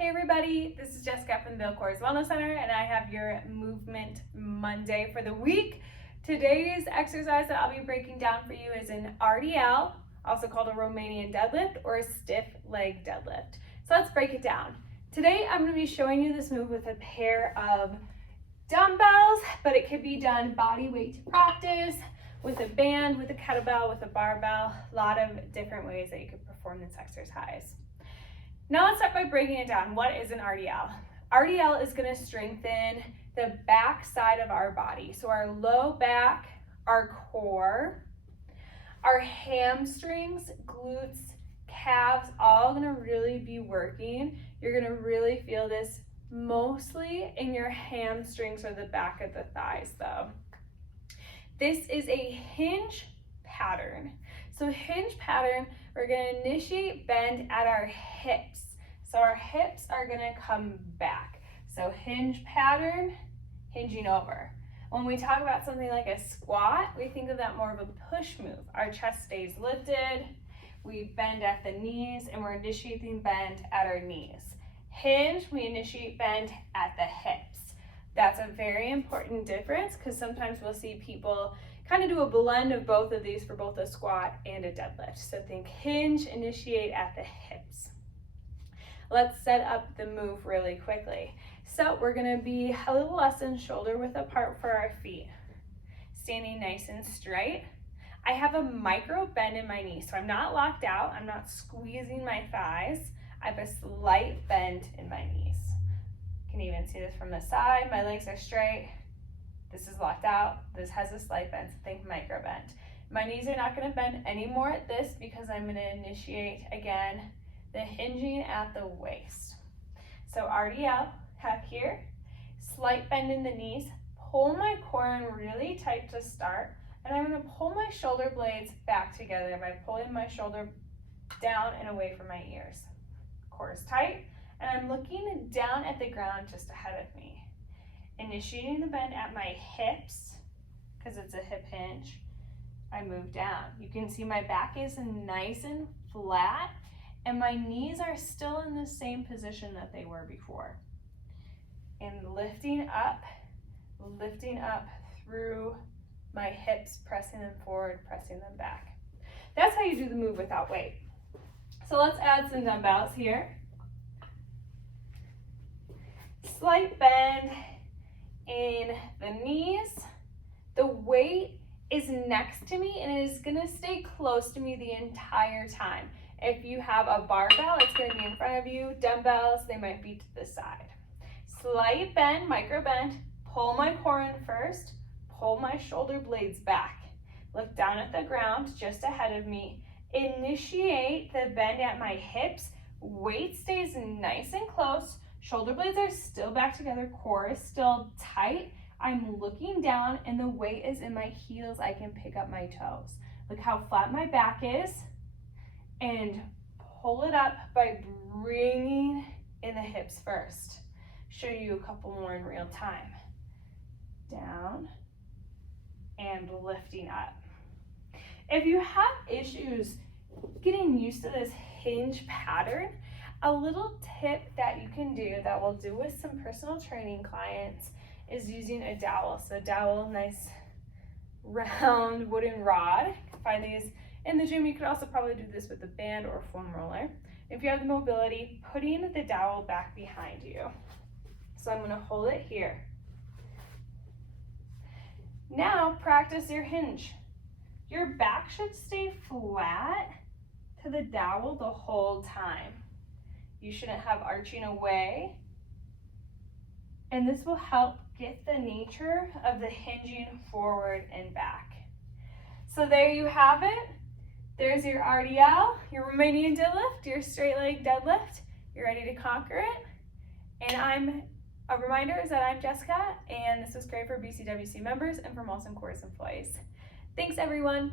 Hey everybody, this is Jessica from the Coors Wellness Center and I have your Movement Monday for the week. Today's exercise that I'll be breaking down for you is an RDL, also called a Romanian Deadlift or a Stiff-Legged Deadlift. So let's break it down. Today I'm going to be showing you this move with a pair of dumbbells, but it could be done body weight practice, with a band, with a kettlebell, with a barbell, a lot of different ways that you could perform this exercise. Now let's start by breaking it down. What is an RDL? RDL is going to strengthen the back side of our body. So our low back, our core, our hamstrings, glutes, calves, all going to really be working. You're going to really feel this mostly in your hamstrings or the back of the thighs though. This is a hinge pattern. So hinge pattern, we're going to initiate bend at our hips. So our hips are going to come back. So hinge pattern, hinging over. When we talk about something like a squat, we think of that more of a push move. Our chest stays lifted, we bend at the knees, and we're initiating bend at our knees. Hinge, we initiate bend at the hips. That's a very important difference because sometimes we'll see people kind of do a blend of both of these for both a squat and a deadlift. So think hinge, initiate at the hips. Let's set up the move really quickly. So we're going to be a little less than shoulder width apart for our feet. Standing nice and straight. I have a micro bend in my knee, so I'm not locked out. I'm not squeezing my thighs. I have a slight bend in my knees. You can even see this from the side. My legs are straight. This is locked out. This has a slight bend, so think micro bend. My knees are not going to bend anymore at this because I'm going to initiate, again, the hinging at the waist. So RDL, have here, slight bend in the knees, pull my core in really tight to start, and I'm going to pull my shoulder blades back together by pulling my shoulder down and away from my ears. Core is tight, and I'm looking down at the ground just ahead of me. Initiating the bend at my hips, because it's a hip hinge, I move down. You can see my back is nice and flat, and my knees are still in the same position that they were before. And lifting up through my hips, pressing them forward, pressing them back. That's how you do the move without weight. So let's add some dumbbells here. Slight bend in the knees. The weight is next to me and it is going to stay close to me the entire time. If you have a barbell, it's going to be in front of you. Dumbbells, they might be to the side. Slight bend, micro bend. Pull my core in first. Pull my shoulder blades back. Look down at the ground just ahead of me. Initiate the bend at my hips. Weight stays nice and close. Shoulder blades are still back together. Core is still tight. I'm looking down and the weight is in my heels. I can pick up my toes. Look how flat my back is. And pull it up by bringing in the hips first. Show you a couple more in real time. Down and lifting up. If you have issues getting used to this hinge pattern, a little tip that you can do that we'll do with some personal training clients is using a dowel. So dowel, nice round wooden rod. You can find these in the gym. You could also probably do this with a band or a foam roller. If you have the mobility, putting the dowel back behind you. So I'm going to hold it here. Now practice your hinge. Your back should stay flat to the dowel the whole time. You shouldn't have arching away. And this will help get the nature of the hinging forward and back. So there you have it. There's your RDL, your Romanian deadlift, your straight leg deadlift. You're ready to conquer it. And a reminder is that I'm Jessica, and this was great for BCWC members and for Molson Coors employees. Thanks, everyone.